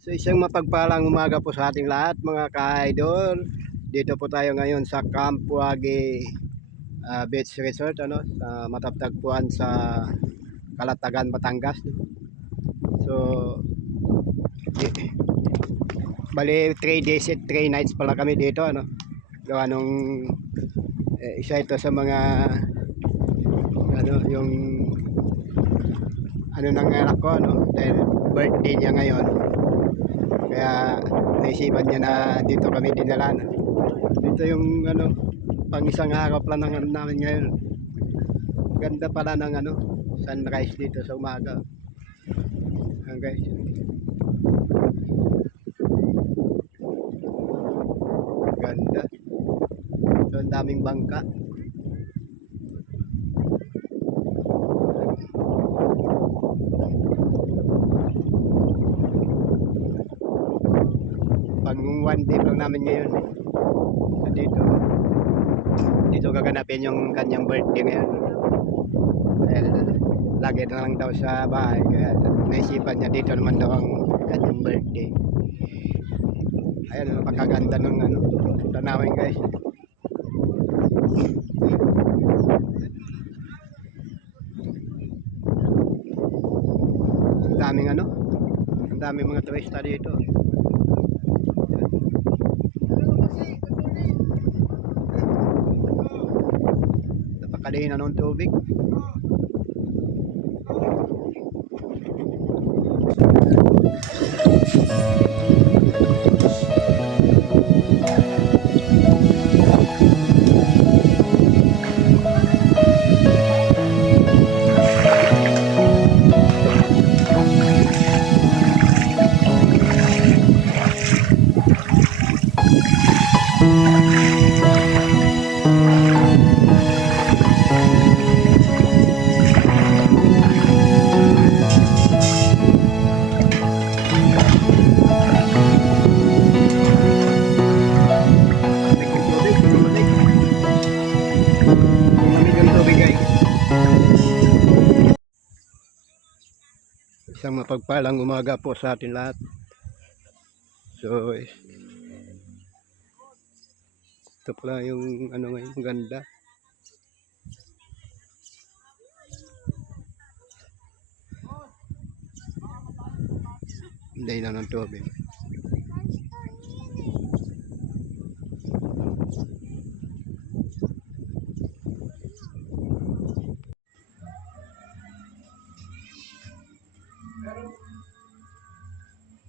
So isang mapagpalang umaga po sa ating lahat mga ka-idol. Dito po tayo ngayon sa Camp Puagi Beach Resort sa matatagpuan sa Calatagan, Batangas. So bali 3 days at 3 nights pala kami dito Gawa nung isa ito sa mga yung ng anak ko dahil birthday niya ngayon. Kaya naisipan niya na dito kami dinala dito yung pang isang araw lang ng namin ngayon. Ganda pala ng sunrise dito sa umaga. Guys, ganda. So ang daming bangka. Pang 1 day lang namin ngayon So dito gaganapin yung kanyang birthday ngayon. Dahil lagi na lang daw sa bahay, kaya naisipan niya dito naman daw ang kanyang birthday. Ayan, napakaganda ng tanawin guys. Ang daming mga turista dito. Napakadina ng tubig. Isang mapagpalang umaga po sa atin lahat. So ito pala yung ngayon, ganda. Hindi na ng tubig.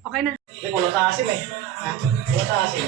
Okay na. Hindi, kulo sa asim eh. Ha? Kulo sa asim.